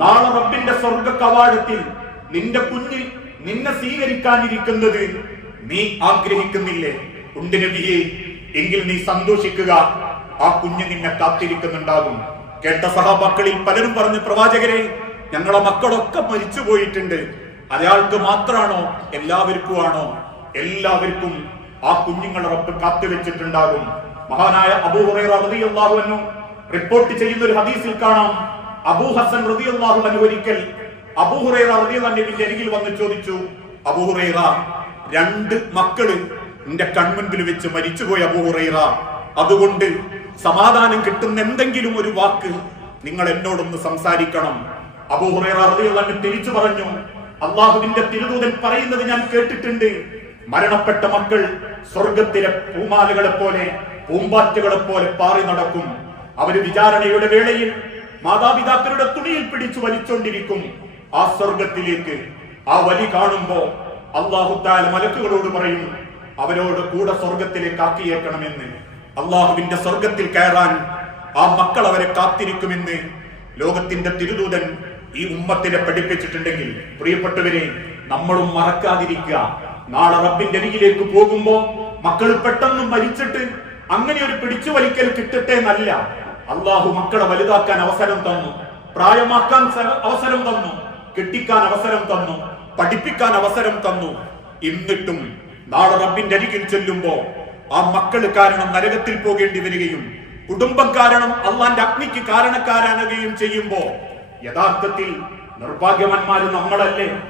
നാളെ റബ്ബിന്റെ സ്വർഗ കവാടത്തിൽ നിന്റെ കുഞ്ഞിൽ നിന്നെ സ്വീകരിക്കാനിരിക്കുന്നത് നീ ആഗ്രഹിക്കുന്നില്ലേ? ഉണ്ട് നബിയെ എങ്കിൽ നീ സന്തോഷിക്കുക. ആ കുഞ്ഞ് നിന്നെ കാത്തിരിക്കുന്നുണ്ടാകും. കേട്ട സഹാബാക്കളിൽ പലരും പറഞ്ഞു പ്രവാചകരെ ഞങ്ങളെ മക്കളൊക്കെ മരിച്ചു പോയിട്ടുണ്ട്. അയാൾക്ക് മാത്രമാണോ എല്ലാവർക്കും ആണോ എല്ലാവർക്കും ആ കുഞ്ഞുങ്ങൾ റബ്ബ് കാത്തുവെച്ചിട്ടുണ്ടാകും. മഹാനായ അൻഹു റിപ്പോർട്ട് ചെയ്യുന്ന ഒരു ഹദീസിൽ കാണാം. അബൂ ഹസൻ റളിയല്ലാഹു അൻഹു ഒരിക്കൽ അബൂ ഹുറൈറ റളിയല്ലാഹു അൻഹുവിന്റെ അരികിൽ വന്ന് ചോദിച്ചു അബൂ ഹുറൈറ രണ്ട് മക്കൾ നിന്റെ കൺമുൻപിൽ വെച്ച് മരിച്ചുപോയ അബൂ ഹുറൈറ. അതുകൊണ്ട് സമാധാനം കിട്ടുന്ന എന്തെങ്കിലും ഒരു വാക്ക് നിങ്ങൾ എന്നോടൊന്ന് സംസാരിക്കണം. അബൂ ഹുറൈറ റളിയല്ലാഹു അൻഹു തിരിച്ചു പറഞ്ഞു അള്ളാഹുവിന്റെ തിരുദൂതൻ പറയുന്നത് ഞാൻ കേട്ടിട്ടുണ്ട്. മരണപ്പെട്ട മക്കൾ സ്വർഗത്തിലെ പൂമാലകളെ പോലെ പൂമ്പാറ്റകളെ പോലെ പാറി നടക്കും. അവർ വിചാരണയുടെ വേളയിൽ മാതാപിതാക്കളുടെ തുണിയിൽ പിടിച്ചു വലിച്ചോണ്ടിരിക്കും. ആ സ്വർഗത്തിലേക്ക് ആ വലി കാണുമ്പോ അള്ളാഹുത്താല മലക്കുകളോട് പറയും അവരോട് കൂടെ സ്വർഗത്തിലേക്ക് ആക്കിയേക്കണമെന്ന്. അള്ളാഹുവിന്റെ സ്വർഗത്തിൽ കയറാൻ ആ മക്കൾ അവരെ കാത്തിരിക്കുമെന്ന് ലോകത്തിന്റെ തിരുദൂതൻ ഈ ഉമ്മത്തിനെ പഠിപ്പിച്ചിട്ടുണ്ടെങ്കിൽ. പ്രിയപ്പെട്ടവരെ നമ്മളും മറക്കാതിരിക്കുക. നാളെ റബ്ബിന്റെ അരികിലേക്ക് പോകുമ്പോ മക്കൾ പെട്ടെന്ന് മരിച്ചിട്ട് അങ്ങനെ ഒരു പിടിച്ചു വലിക്കൽ കിട്ടട്ടെ എന്നല്ല. അള്ളാഹു മക്കളെ വലുതാക്കാൻ അവസരം തന്നു. പ്രായമാക്കാൻ അവസരം തന്നു. കെട്ടിക്കാൻ അവസരം തന്നു. പഠിപ്പിക്കാൻ അവസരം തന്നു. എന്നിട്ടും നാളെ റബ്ബിന്റെ അരികിൽ ചെല്ലുമ്പോ ആ മക്കൾ കാരണം നരകത്തിൽ പോകേണ്ടി വരികയും കുടുംബം കാരണം അള്ളാന്റെ അഗ്നിക്ക് കാരണക്കാരാകുകയും ചെയ്യുമ്പോ യഥാർത്ഥത്തിൽ നിർഭാഗ്യവാന്മാര് നമ്മളല്ലേ?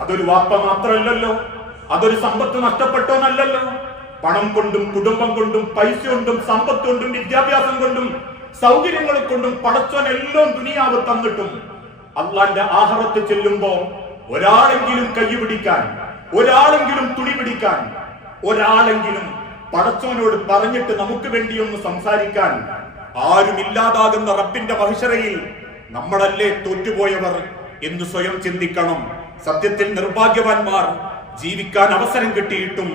അതൊരു വാപ്പ മാത്രമല്ലല്ലോ. അതൊരു സമ്പത്ത് നഷ്ടപ്പെട്ടോന്നല്ലല്ലോ. പണം കൊണ്ടും കുടുംബം കൊണ്ടും പൈസ കൊണ്ടും സമ്പത്ത് കൊണ്ടും വിദ്യാഭ്യാസം കൊണ്ടും സൗകര്യങ്ങൾ കൊണ്ടും പടച്ചോൻ എല്ലാം ദുനിയാവ് തന്നിട്ടും അള്ളാന്റെ ആഹാരത്ത് ചെല്ലുമ്പോൾ ഒരാളെങ്കിലും കൈ പിടിക്കാൻ ഒരാളെങ്കിലും തുണി പിടിക്കാൻ ഒരാളെങ്കിലും പടച്ചോനോട് പറഞ്ഞിട്ട് നമുക്ക് വേണ്ടി ഒന്ന് സംസാരിക്കാൻ ആരുമില്ലാതാകുന്ന റബ്ബിന്റെ മഹിഷറയിൽ നമ്മളല്ലേ തോറ്റുപോയവർ എന്ന് സ്വയം ചിന്തിക്കണം. സത്യത്തിൽ നിർഭാഗ്യവാന്മാർ ജീവിക്കാൻ അവസരം കിട്ടിയിട്ടും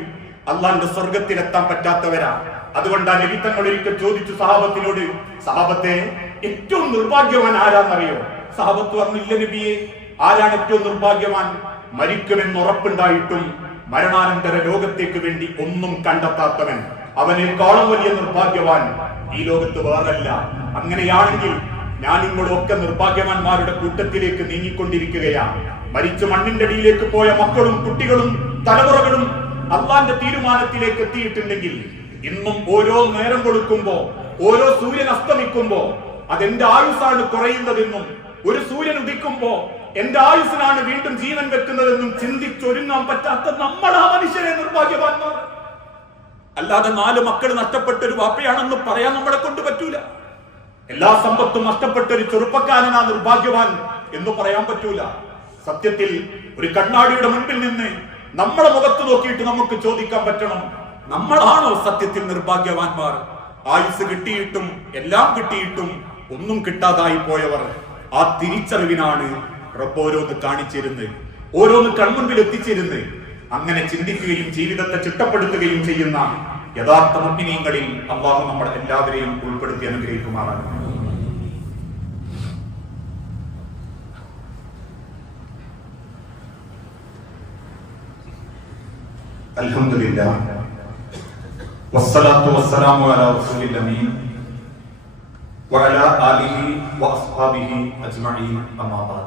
അള്ളാന്റെ സ്വർഗത്തിലെത്താൻ പറ്റാത്തവരാ. അതുകൊണ്ടാണ് നബിത്തങ്ങൾ ഒരിക്കൽ ചോദിച്ചു സഹാബത്തിനോട് സഹാബത്തെ ഏറ്റവും നിർഭാഗ്യവാൻ ആരാന്നറിയോ? സഹാബത്ത് പറഞ്ഞില്ല നബിയെ ആരാണ് ഏറ്റവും നിർഭാഗ്യവാൻ? മരിക്കുമെന്ന് ഉറപ്പുണ്ടായിട്ടും മരണാനന്തര ലോകത്തേക്ക് വേണ്ടി ഒന്നും കണ്ടെത്താത്തവൻ അവനേക്കാളും വലിയ നിർഭാഗ്യവാൻ. ഈ ലോകത്ത് വേറല്ല. അങ്ങനെയാണെങ്കിൽ ഞാൻ നിങ്ങളൊക്കെ നിർഭാഗ്യവാന്മാരുടെ കൂട്ടത്തിലേക്ക് നീങ്ങിക്കൊണ്ടിരിക്കുകയാണ് മരിച്ചു മണ്ണിന്റെ അടിയിലേക്ക് പോയ മക്കളും കുട്ടികളും തലമുറകളും അള്ളാന്റെ തീരുമാനത്തിലേക്ക് എത്തിയിട്ടുണ്ടെങ്കിൽ ഇന്നും ഓരോ നേരം കൊടുക്കുമ്പോ ഓരോ സൂര്യൻ അസ്തമിക്കുമ്പോ അതെന്റെ ആയുസാണ് കുറയുന്നതെന്നും ഒരു സൂര്യൻ ഉദിക്കുമ്പോ എന്റെ ആയുസിനാണ് വീണ്ടും ജീവൻ വെക്കുന്നതെന്നും ചിന്തിച്ചൊരുങ്ങാൻ പറ്റാത്ത നമ്മളാ മനുഷ്യരെ നിർഭാഗ്യവാന്മാർ. അല്ലാതെ നാല് മക്കൾ നഷ്ടപ്പെട്ട ഒരു വാപ്പയാണെന്ന് പറയാൻ നമ്മളെ കൊണ്ട് പറ്റൂല. എല്ലാ സമ്പത്തും നഷ്ടപ്പെട്ട ഒരു ചെറുപ്പക്കാരനാ നിർഭാഗ്യവാൻ എന്ന് പറയാൻ പറ്റൂല. സത്യത്തിൽ ഒരു കണ്ണാടിയുടെ മുൻപിൽ നിന്ന് നമ്മളെ മുഖത്ത് നോക്കിയിട്ട് നമുക്ക് ചോദിക്കാൻ പറ്റണം. നമ്മളാണോ സത്യത്തിൽ നിർഭാഗ്യവാന്മാർ? ആയുസ് കിട്ടിയിട്ടും എല്ലാം കിട്ടിയിട്ടും ഒന്നും കിട്ടാതായി പോയവർ. ആ തിരിച്ചറിവിനാണ് റബ്ബ് ഓരോന്ന് കാണിച്ചിരുന്നത് ഓരോന്ന് കൺമുൻപിൽ എത്തിച്ചിരുന്ന് അങ്ങനെ ചിന്തിക്കുകയും ജീവിതത്തെ ചിട്ടപ്പെടുത്തുകയും ചെയ്യുന്ന യഥാർത്ഥ മുഗ്നീയങ്ങളിൽ അള്ളാഹു നമ്മൾ എല്ലാവരെയും ഉൾപ്പെടുത്തി അനുഗ്രഹിക്കുമാറാണ്. അൽഹംദുലില്ലാ വസ്സലാത്തു വസ്സലാമു അലാ റസൂലിൽ അമീൻ وعلى آله وأصحابه أجمعين أما بعد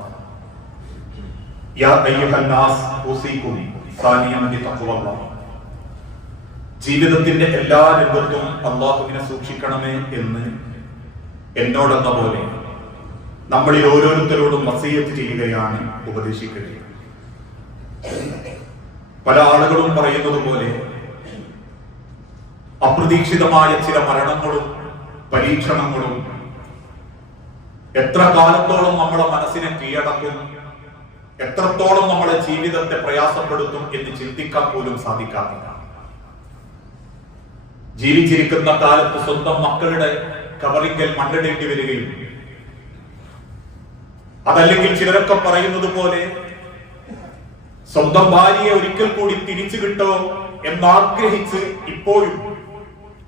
يا أيها الناس أوصيكم ثانيا بتقوى الله ജീവിതത്തിന്റെ എല്ലാ രംഗത്തും അള്ളാഹുവിനെ സൂക്ഷിക്കണമേ എന്ന് എന്നോടെന്ന പോലെ നമ്മളിൽ ഓരോരുത്തരോടും വസീയത്ത് ചെയ്യുകയാണ് ഉപദേശിക്കുകയാണ് പല ആളുകളും പറയുന്നത് പോലെ അപ്രതീക്ഷിതമായ ചില മരണങ്ങളും പരീക്ഷണങ്ങളും എത്ര കാലത്തോളം നമ്മുടെ മനസ്സിനെ കീഴടക്കും എത്രത്തോളം നമ്മുടെ ജീവിതത്തെ പ്രയാസപ്പെടുത്തും എന്ന് ചിന്തിക്കാൻ പോലും സാധിക്കാറില്ല. ജീവിച്ചിരിക്കുന്ന കാലത്ത് സ്വന്തം മക്കളുടെ കവറിങ്കൽ മണ്ണിടേണ്ടി വരികയും അതല്ലെങ്കിൽ ചിലരൊക്കെ പറയുന്നത് പോലെ സ്വന്തം ഭാര്യയെ ഒരിക്കൽ കൂടി തിരിച്ചു കിട്ടോ എന്നാഗ്രഹിച്ച് ഇപ്പോഴും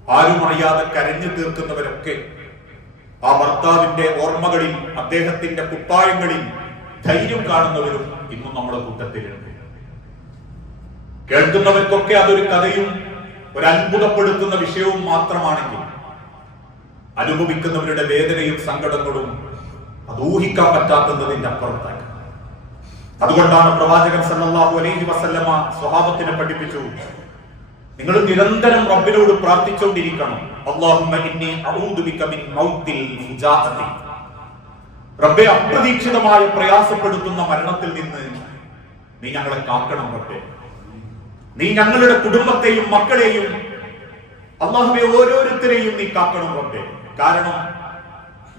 ആരും അറിയാതെ കരഞ്ഞു തീർക്കുന്നവരൊക്കെ ആ ഭർത്താവിന്റെ ഓർമ്മകളിൽ അദ്ദേഹത്തിന്റെ കുപ്പായങ്ങളിൽ ധൈര്യം കാണുന്നവരും ഇന്നും നമ്മുടെ കൂട്ടത്തിലുണ്ട്. കേൾക്കുന്നവർക്കൊക്കെ അതൊരു കഥയും ഒരു അത്ഭുതപ്പെടുത്തുന്ന വിഷയവും മാത്രമാണെങ്കിൽ അനുഭവിക്കുന്നവരുടെ വേദനയും സങ്കടങ്ങളും അത് ഊഹിക്കാൻ പറ്റാത്തതിന്റെ അപ്പുറത്തായി. അതുകൊണ്ടാണ് പ്രവാചകൻ സല്ലാഹു അലൈഹി വസല്ലമ സ്വഭാവത്തിനെ പഠിപ്പിച്ചു നിങ്ങൾ നിരന്തരം റബ്ബിനോട് പ്രാർത്ഥിച്ചുകൊണ്ടിരിക്കണം. റബ്ബെ അപ്രതീക്ഷിതമായ പ്രയാസപ്പെടുത്തുന്ന മരണത്തിൽ നിന്ന് നീ ഞങ്ങളെ കാക്കണം റബ്ബെ. നീ ഞങ്ങളുടെ കുടുംബത്തെയും മക്കളെയും അള്ളാഹുബെ ഓരോരുത്തരെയും നീ കാക്കണം റബ്ബെ. കാരണം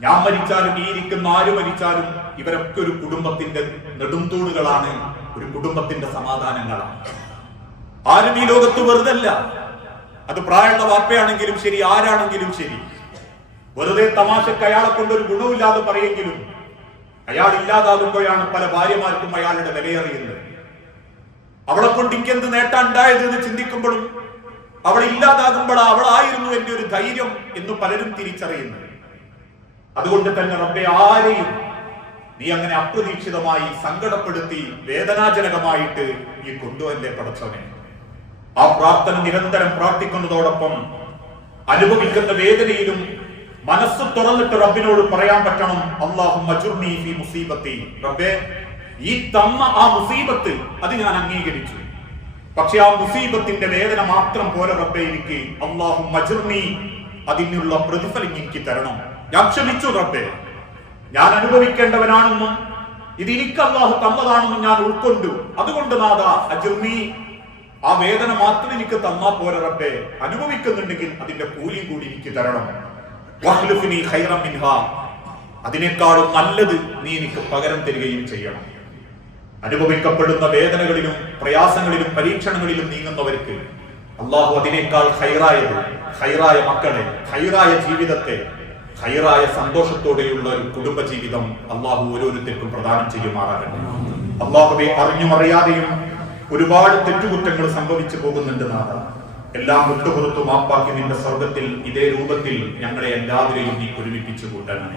ഞാൻ മരിച്ചാലും ഈ ഇരിക്കുന്ന ആര് മരിച്ചാലും ഇവരൊക്കെ ഒരു കുടുംബത്തിന്റെ നെടുംതൂണുകളാണ് ഒരു കുടുംബത്തിന്റെ സമാധാനങ്ങളാണ്. ആരും ഈ ലോകത്ത് വെറുതല്ല. അത് പ്രായമുള്ള വാപ്പയാണെങ്കിലും ശരി ആരാണെങ്കിലും ശരി. വെറുതെ തമാശക്ക് അയാളെ കൊണ്ട് ഒരു ഗുണമില്ലാതെ പറയെങ്കിലും അയാൾ ഇല്ലാതാകുമ്പോഴാണ് പല ഭാര്യമാർക്കും അയാളുടെ വിലയറിയുന്നത്. അവളെ കൊണ്ട് എനിക്കെന്ത് നേട്ടം ഉണ്ടായത് എന്ന് ചിന്തിക്കുമ്പോഴും അവൾ ഇല്ലാതാകുമ്പോൾ അവളായിരുന്നു എന്റെ ഒരു ധൈര്യം എന്ന് പലരും തിരിച്ചറിയുന്നത്. അതുകൊണ്ട് തന്നെ റബ്ബെ ആരെയും നീ അങ്ങനെ അപ്രതീക്ഷിതമായി സങ്കടപ്പെടുത്തി വേദനാജനകമായിട്ട് നീ കൊണ്ടുവല്ലേ പടച്ചവനെ? ആ പ്രാർത്ഥന നിരന്തരം പ്രാർത്ഥിക്കുന്നതോടൊപ്പം അനുഭവിക്കുന്ന വേദനയിലും മനസ്സ് തുറന്നിട്ട് റബ്ബിനോട് പറയാൻ പറ്റണം. അള്ളാഹു മുസീബത്തി. റബ്ബേ ഈ തന്ന ആ മുസീബത്ത് അത് ഞാൻ അംഗീകരിച്ചു. പക്ഷെ ആ മുസീബത്തിന്റെ വേദന മാത്രം പോലെ റബ്ബെ എനിക്ക്. അള്ളാഹു മജുർണി അതിനുള്ള പ്രതിഫലം എനിക്ക് തരണം. ഞാൻ ക്ഷമിച്ചു റബ്ബെ. ഞാൻ അനുഭവിക്കേണ്ടവനാണെന്നും ഇത് എനിക്ക് അള്ളാഹു തന്നതാണെന്നും ഞാൻ ഉൾക്കൊണ്ടു. അതുകൊണ്ട് നാഥ അജുർണി ആ വേദന മാത്രം എനിക്ക് തന്നാ പോരറപ്പെ അനുഭവിക്കുന്നുണ്ടെങ്കിൽ അതിന്റെ കൂലിയും കൂടി എനിക്ക് തരണം. അതിനേക്കാളും നല്ലത് നീ എനിക്ക് പകരം തരികയും ചെയ്യണം. അനുഭവിക്കപ്പെടുന്ന വേദനകളിലും പ്രയാസങ്ങളിലും പരീക്ഷണങ്ങളിലും നീങ്ങുന്നവർക്ക് അള്ളാഹു അതിനേക്കാൾ ഹൈറായത് ഹൈറായ മക്കളെ ഹൈറായ ജീവിതത്തെ ഹൈറായ സന്തോഷത്തോടെയുള്ള ഒരു കുടുംബ ജീവിതം അള്ളാഹു ഓരോരുത്തർക്കും പ്രദാനം ചെയ്യുമാറാകട്ടെ. അള്ളാഹുവെ അറിഞ്ഞും അറിയാതെയും ഒരുപാട് തെറ്റുകുറ്റങ്ങൾ സംഭവിച്ചു പോകുന്നുണ്ട് നാഥ. എല്ലാം വിട്ടുപുറത്തു മാപ്പാക്കി നിന്റെ സ്വർഗത്തിൽ ഇതേ രൂപത്തിൽ ഞങ്ങളെ എല്ലാവരെയും നീ ഒരുമിപ്പിച്ചു കൂട്ടണം.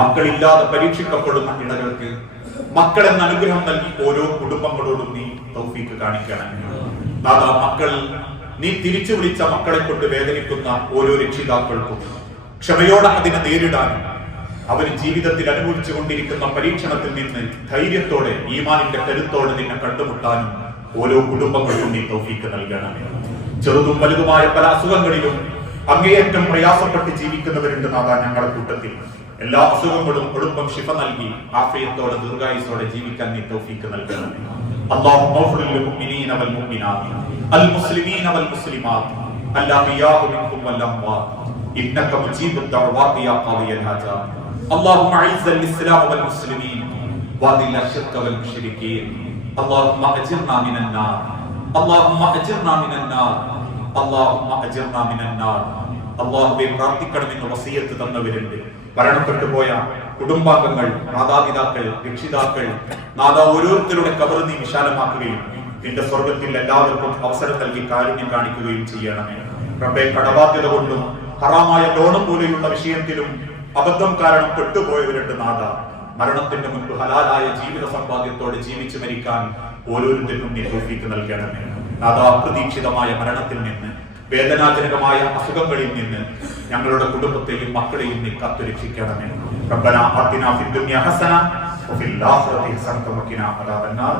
മക്കളില്ലാതെ പരീക്ഷിക്കപ്പെടുന്ന ഇടകൾക്ക് മക്കൾ എന്ന അനുഗ്രഹം നൽകി ഓരോ കുടുംബങ്ങളോടും നീ തൗഫീക്ക് കാണിക്കണം. നാഥ മക്കൾ നീ തിരിച്ചു വിളിച്ച മക്കളെ കൊണ്ട് വേദനിക്കുന്ന ഓരോ രക്ഷിതാക്കൾക്കും ക്ഷമയോടെ അതിനെ നേരിടാനും അവർ ജീവിതത്തിൽ അനുഭവിച്ചു കൊണ്ടിരിക്കുന്ന പരീക്ഷണത്തിൽ നിന്ന് ധൈര്യത്തോടെ ഈമാനിന്റെ കരുത്തോടെ നിന്നെ കണ്ടുമുട്ടാനും ഓരോ കുടുംബങ്ങൾക്കും നീ തൗഫീക്ക് നൽകണമേ ചെറുതും വലുതുമായ പല അസുഖങ്ങളിലും അങ്ങേയറ്റം പ്രയാസപ്പെട്ട് ജീവിക്കുന്നവരുണ്ട് നാഥാ ഞങ്ങളുടെ കൂട്ടത്തിൽ എല്ലാ അസുഖങ്ങളും കുടുംബം ശിഫ നൽകി ആഫിയത്തോടെ ദീർഘായുസോടെ ജീവിക്കാൻ നീ തൗഫീക്ക് നൽകണമേ اللهم اغفر للمؤمنين والمؤمنات المسلمين والمسلمات الاحياء منهم والاموات انك مجيب الدعوات يا قاضي الحاجات اللهم اعز الاسلام والمسلمين واذل الشرك والمشركين اللهم اجرنا من النار اللهم اجرنا من النار اللهم اجرنا من النار അള്ളാഹുവെ പ്രാർത്ഥിക്കണമെന്ന് വസീയത്ത് തന്നവരുണ്ട് മരണപ്പെട്ടു പോയ കുടുംബാംഗങ്ങൾ മാതാപിതാക്കൾ രക്ഷിതാക്കൾ നാഥ ഓരോരുത്തരുടെ കബർ നീ വിശാലമാക്കുകയും നിന്റെ സ്വർഗത്തിൽ എല്ലാവർക്കും അവസരം നൽകി കാരുണ്യം കാണിക്കുകയും ചെയ്യണമേ റബ്ബെ കടബാധ്യത കൊണ്ടും ഹറാമായ ലോണം പോലെയുള്ള വിഷയത്തിലും അബദ്ധം കാരണം പെട്ടുപോയവരുണ്ട് നാഥ മരണത്തിന്റെ മുൻപ് ഹലാലായ ജീവിത സമ്പാദ്യത്തോടെ ജീവിച്ചു മരിക്കാൻ ഓരോരുത്തർക്കും നീ തോഫിക്ക് നൽകണമേ നാഥ അപ്രതീക്ഷിതമായ മരണത്തിൽ നിന്ന് വേദനാജനകമായ അസുഖങ്ങളിൽ നിന്ന് ഞങ്ങളുടെ കുടുംബത്തെയും മക്കളെയും നീ കാത്തുരക്ഷിക്കണമേ ربنا آتنا في الدنيا حسنة وفي الآخرة حسنة وقنا عذاب النار